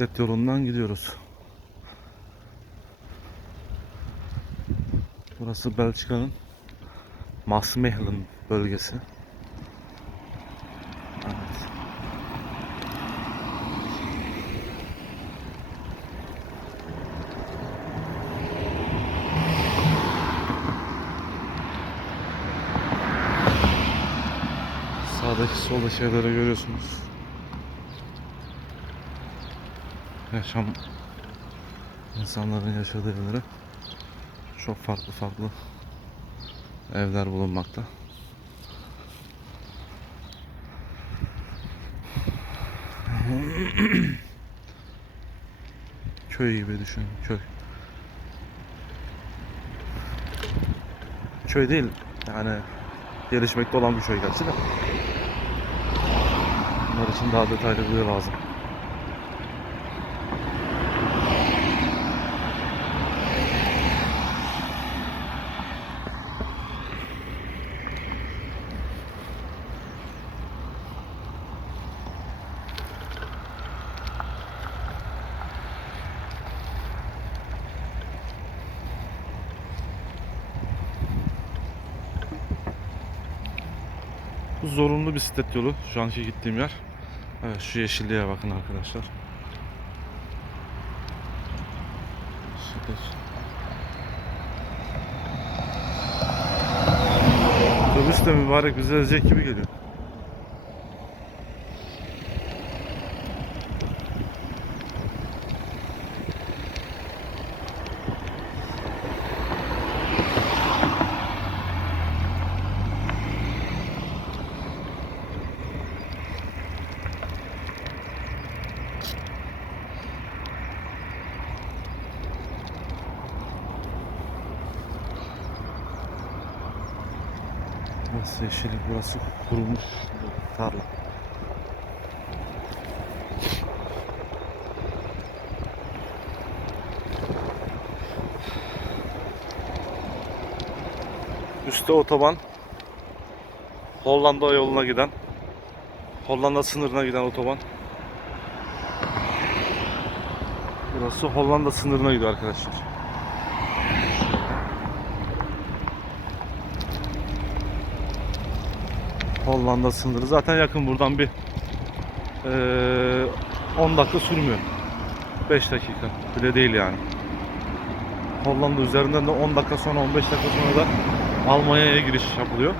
bisiklet yolundan gidiyoruz. Burası Belçika'nın Maasmechelen bölgesi. Evet. Sağdaki solda şeyleri görüyorsunuz. Yaşam insanların yaşadığı yerlere çok farklı farklı evler bulunmakta. köy gibi düşün, köy. Köy değil, yani gelişmekte olan bir köy gerçi de. Bunlar için daha detaylı bilgi lazım. Zorunlu bisiklet yolu. Şu anki gittiğim yer. Evet şu yeşilliğe bakın arkadaşlar. Bisiklet. Otobüs de mübarek bize ezecek gibi geliyor. Burası yeşillik, burası kurumuş tarla. Üstte otoban. Hollanda yoluna giden. Hollanda sınırına giden otoban. Burası Hollanda sınırına gidiyor arkadaşlar. Hollanda sınırı zaten yakın buradan bir eee 10 dakika sürmüyor. 5 dakika bile değil yani. Hollanda üzerinden de 10 dakika sonra 15 dakika sonra da Almanya'ya giriş yapılıyor.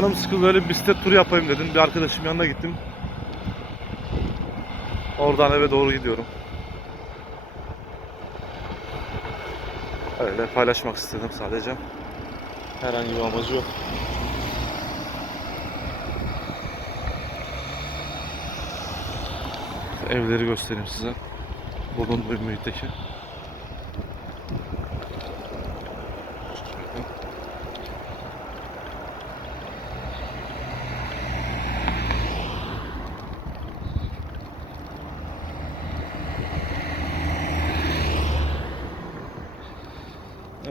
Canım sıkıldı böyle bir bisiklet turu yapayım dedim. Bir arkadaşım yanına gittim. Oradan eve doğru gidiyorum. Öyle paylaşmak istedim sadece. Herhangi bir amacı yok. Evleri göstereyim size. Bulunduğum mühitteki.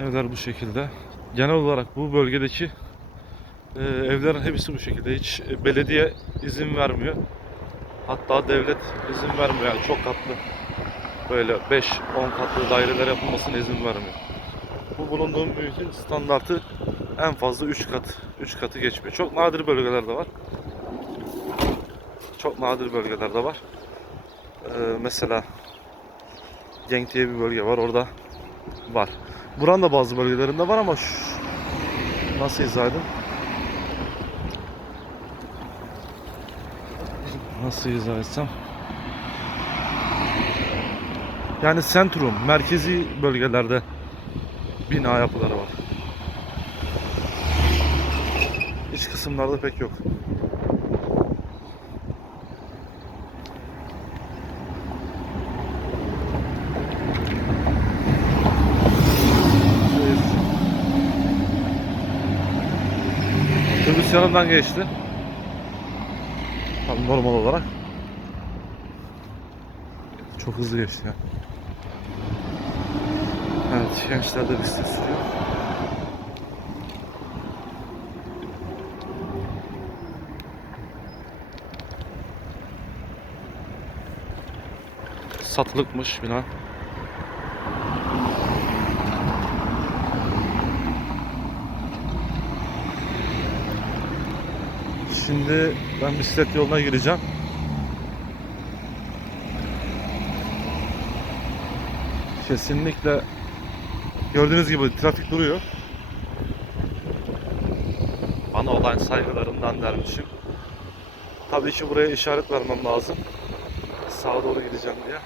Evler bu şekilde. Genel olarak bu bölgedeki e, evlerin hepsi bu şekilde. Hiç e, belediye izin vermiyor. Hatta devlet izin vermiyor. Yani çok katlı böyle 5-10 katlı daireler yapılmasına izin vermiyor. Bu bulunduğum mühitin standartı en fazla 3 kat 3 katı geçmiyor. Çok nadir bölgelerde var. Çok nadir bölgelerde var. Ee, mesela Genk diye bir bölge var. Orada var. Buranın da bazı bölgelerinde var ama şu, nasıl izah edeyim? Nasıl izah etsem? Yani sentrum, merkezi bölgelerde bina yapıları var. İç kısımlarda pek yok. Otobüs geçti. Tabii normal olarak. Çok hızlı geçti ya. Evet, gençler de bisiklet sürüyor. Satılıkmış bina. Şimdi ben bisiklet yoluna gireceğim. Kesinlikle gördüğünüz gibi trafik duruyor. Bana olan saygılarından dermişim. Tabii ki buraya işaret vermem lazım. Sağa doğru gideceğim diye.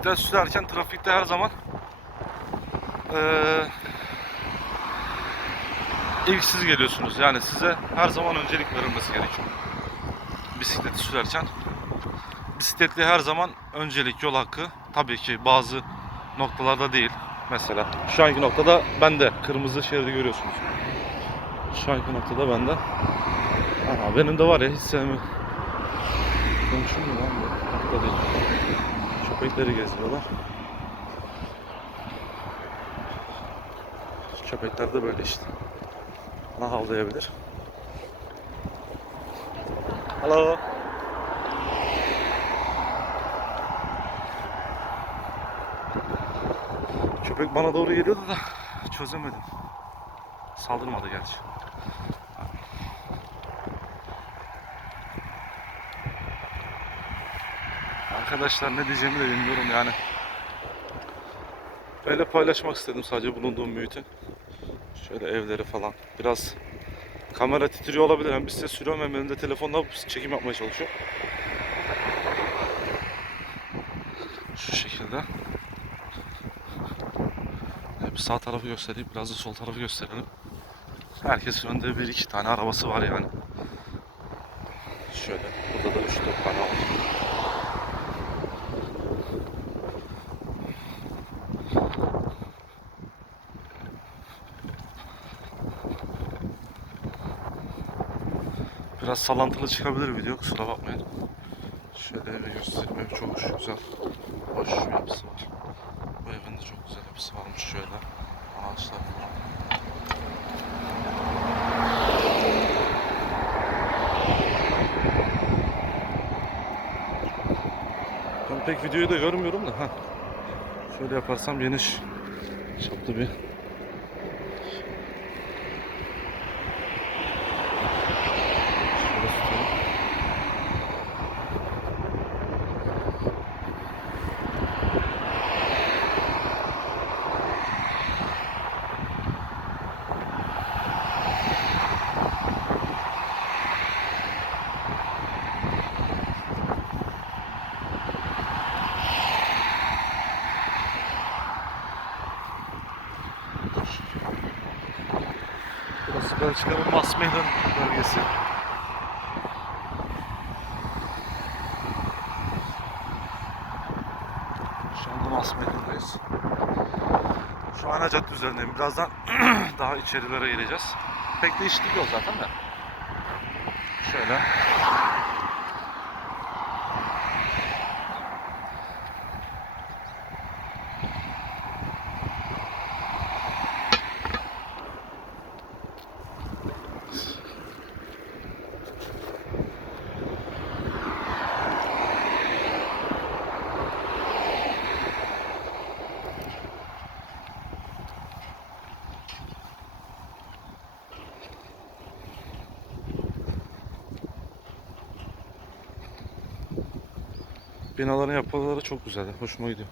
Bisiklet sürerken trafikte her zaman eee ilk siz geliyorsunuz. Yani size her zaman öncelik verilmesi gerekiyor. Bisikleti sürerken. Bisikletli her zaman öncelik yol hakkı. Tabii ki bazı noktalarda değil. Mesela şu anki noktada bende. Kırmızı şeridi görüyorsunuz. Şu anki noktada bende. Ama benim de var ya hiç sevmiyorum. Komşum mu lan bu? Nokta. Köpekleri geziyorlar. Köpekler de böyle işte. Bana havlayabilir. Hello. Köpek bana doğru geliyordu da çözemedim. Saldırmadı gerçi. Arkadaşlar ne diyeceğimi de bilmiyorum yani. Böyle paylaşmak istedim sadece bulunduğum mühiti. Şöyle evleri falan. Biraz kamera titriyor olabilir. Hem bisiklet sürüyorum hem elimde telefonla çekim yapmaya çalışıyorum. Şu şekilde. Hep sağ tarafı göstereyim, biraz da sol tarafı gösterelim. Herkesin önünde bir iki tane arabası var yani. Şöyle, burada da üç dört tane var. Biraz sallantılı çıkabilir video, kusura bakmayın. Şöyle evi çok güzel. Hoş bir yapısı var. Bu evin de çok güzel yapısı varmış şöyle. Ağaçlar falan. Ben pek videoyu da görmüyorum da. Heh. Şöyle yaparsam geniş çaplı bir Şöyle tutayım. Burası Belçika'nın Masmehlen bölgesi. Şu anda Masmehlen'deyiz. Şu ana cadde üzerindeyim. Birazdan daha içerilere gireceğiz. Pek değişiklik yok zaten de. Şöyle. Binaların yapıları çok güzel. Hoşuma gidiyor.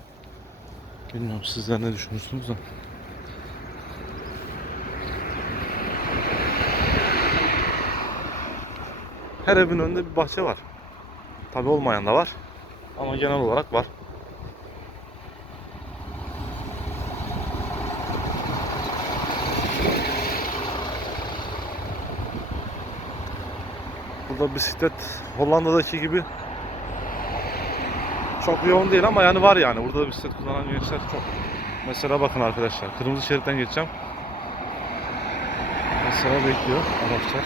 Bilmiyorum sizler ne düşünürsünüz da. Her evin önünde bir bahçe var. Tabi olmayan da var. Ama genel olarak var. Burada bisiklet Hollanda'daki gibi çok yoğun değil ama yani var yani. Burada da bisiklet kullanan gençler çok. Mesela bakın arkadaşlar kırmızı şeritten geçeceğim. Mesela bekliyor araçlar.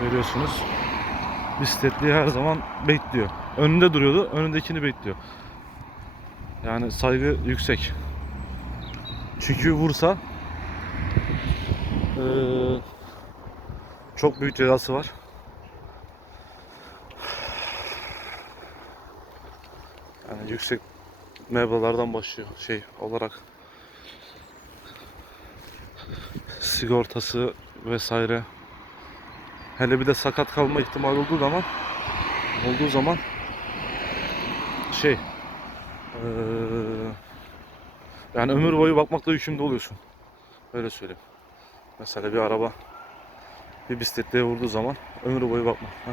Görüyorsunuz. Bisikletli her zaman bekliyor. Önünde duruyordu. Önündekini bekliyor. Yani saygı yüksek. Çünkü vursa eee, çok büyük cezası var. Yani yüksek meblalardan başlıyor şey olarak sigortası vesaire. Hele bir de sakat kalma ihtimali olduğu zaman olduğu zaman şey eee, yani ömür boyu bakmakla yükümlü oluyorsun. Öyle söyleyeyim. Mesela bir araba bir bisikletliye vurduğu zaman ömür boyu bakmak. Heh,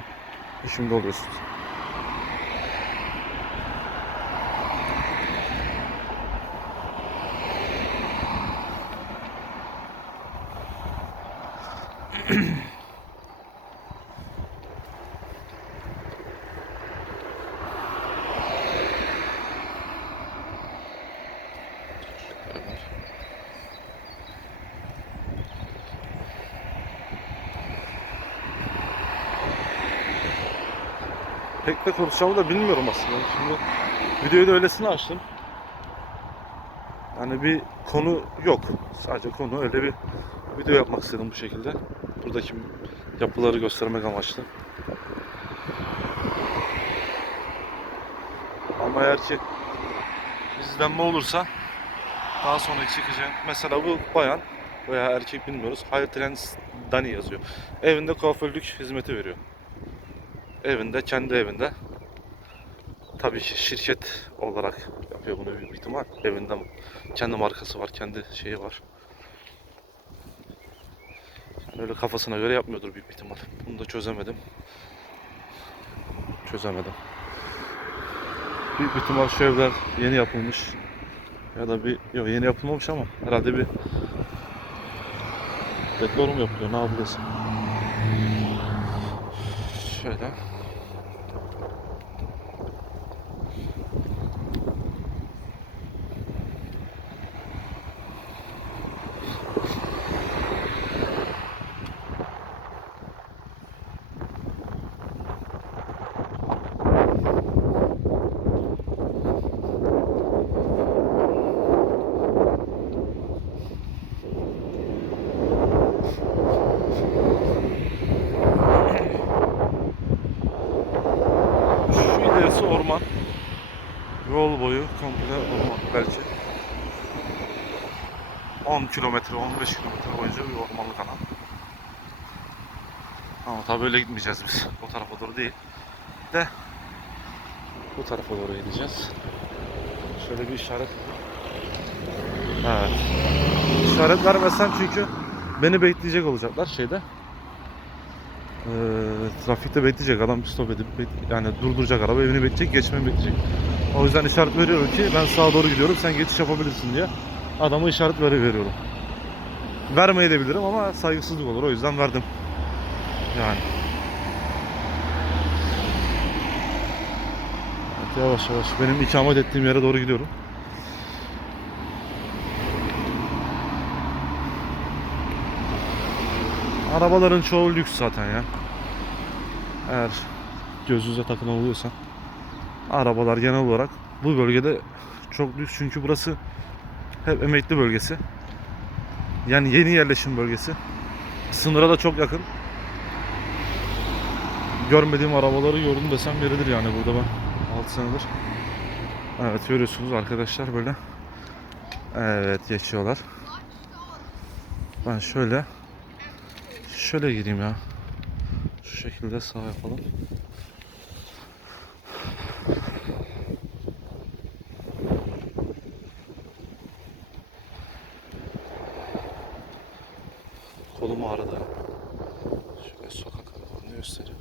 yükümlü oluyorsun. Pek de konuşacağımı da bilmiyorum aslında. Şimdi videoyu da öylesine açtım. Yani bir konu yok. Sadece konu öyle bir video yapmak istedim bu şekilde. Buradaki yapıları göstermek amaçlı. Ama eğer ki izlenme olursa daha sonra çekeceğim. Mesela bu bayan veya erkek bilmiyoruz. Hayır Trends Dani yazıyor. Evinde kuaförlük hizmeti veriyor evinde, kendi evinde. Tabii ki şirket olarak yapıyor bunu büyük ihtimal. Evinde kendi markası var, kendi şeyi var. Öyle kafasına göre yapmıyordur büyük ihtimal. Bunu da çözemedim. Çözemedim. Büyük ihtimal şu evler yeni yapılmış. Ya da bir, yok yeni yapılmamış ama herhalde bir dekor mu yapılıyor, ne yapılıyorsa. Şöyle. 10 kilometre, 15 kilometre boyunca bir ormanlık alan. Ama tabii öyle gitmeyeceğiz biz. O tarafa doğru değil. De bu tarafa doğru gideceğiz. Şöyle bir işaret. Evet. İşaret vermezsem çünkü beni bekleyecek olacaklar şeyde. Ee, trafikte bekleyecek adam stop edip yani durduracak araba evini bekleyecek geçmemi bekleyecek. O yüzden işaret veriyorum ki ben sağa doğru gidiyorum sen geçiş yapabilirsin diye. Adama işaret veri veriyorum. Vermeye de bilirim ama saygısızlık olur o yüzden verdim. Yani. Evet, yavaş yavaş benim ikamet ettiğim yere doğru gidiyorum. Arabaların çoğu lüks zaten ya. Eğer gözünüze takılan oluyorsa. Arabalar genel olarak bu bölgede çok lüks çünkü burası hep emekli bölgesi. Yani yeni yerleşim bölgesi. Sınıra da çok yakın. Görmediğim arabaları gördüm desem yeridir yani burada ben 6 senedir. Evet görüyorsunuz arkadaşlar böyle. Evet geçiyorlar. Ben şöyle Şöyle gireyim ya. Şu şekilde sağ yapalım. Kolum ağrıdı. Şöyle sokak aralarını göstereyim.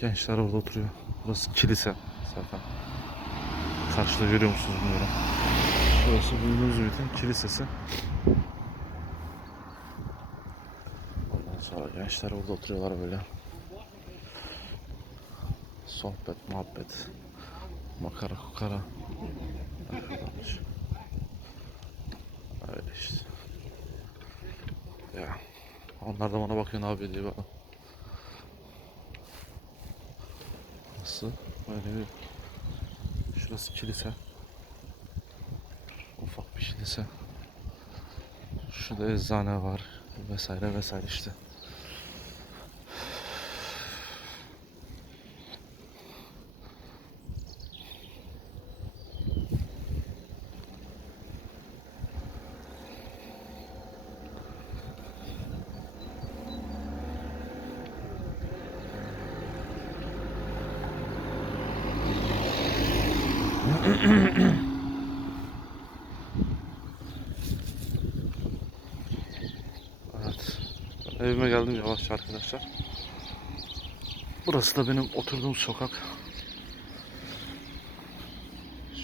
Gençler orada oturuyor. Burası kilise zaten. Karşıda görüyor musunuz bilmiyorum. Burası bulunduğumuz ümitin kilisesi. Ondan sonra gençler orada oturuyorlar böyle. Sohbet, muhabbet. Makara kukara. Öyle işte. Ya. Onlar da bana bakıyor ne yapıyor diye bana. Nasıl? Böyle bir Şurası kilise. Ufak bir kilise. Şurada eczane var vesaire vesaire işte. Evet. Evime geldim yavaşça arkadaşlar. Burası da benim oturduğum sokak.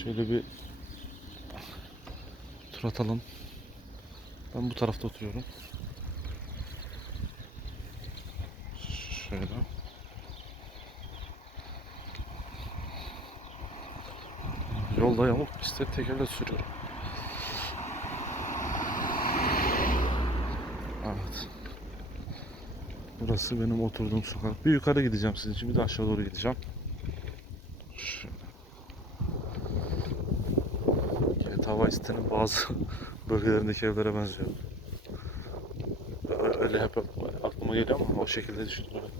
Şöyle bir tur atalım. Ben bu tarafta oturuyorum. Şöyle. Yolda yamuk pistte tekerle sürüyorum. Evet. Burası benim oturduğum sokak. Bir yukarı gideceğim sizin için. Bir de aşağı doğru gideceğim. Şöyle. GTA Vice City'nin bazı bölgelerindeki evlere benziyor. Öyle hep aklıma geliyor ama o şekilde düşünüyorum.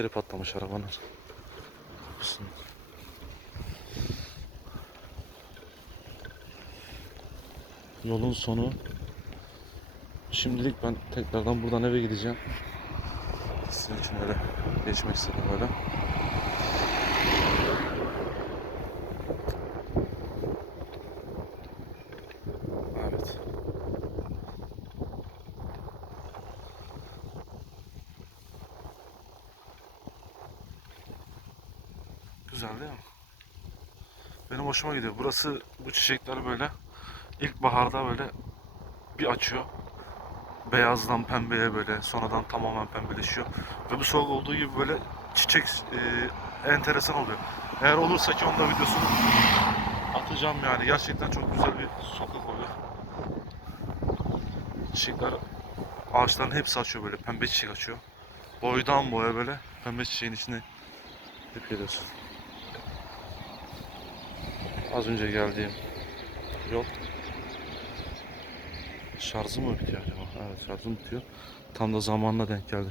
Tekeri patlamış arabanın. Kapısının. Yolun sonu. Şimdilik ben tekrardan buradan eve gideceğim. Sizin için öyle geçmek istedim öyle. Evet. Güzel değil mi? Benim hoşuma gidiyor. Burası bu çiçekler böyle ilkbaharda böyle bir açıyor. Beyazdan pembeye böyle sonradan tamamen pembeleşiyor. Ve bu soğuk olduğu gibi böyle çiçek e, enteresan oluyor. Eğer olursa ki onda videosunu atacağım yani. Gerçekten çok güzel bir sokak oluyor. Çiçekler ağaçların hepsi açıyor böyle pembe çiçek açıyor. Boydan boya böyle pembe çiçeğin içine hep. Az önce geldiğim yol Şarjım mı bitiyor acaba? Evet şarjım bitiyor. Tam da zamanla denk geldi.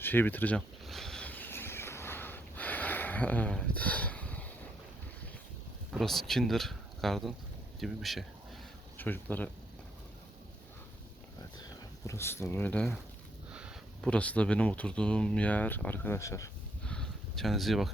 Şeyi bitireceğim. Evet. Burası Kindergarten gibi bir şey. Çocukları Evet. Burası da böyle. Burası da benim oturduğum yer arkadaşlar. Kendinize iyi bakın.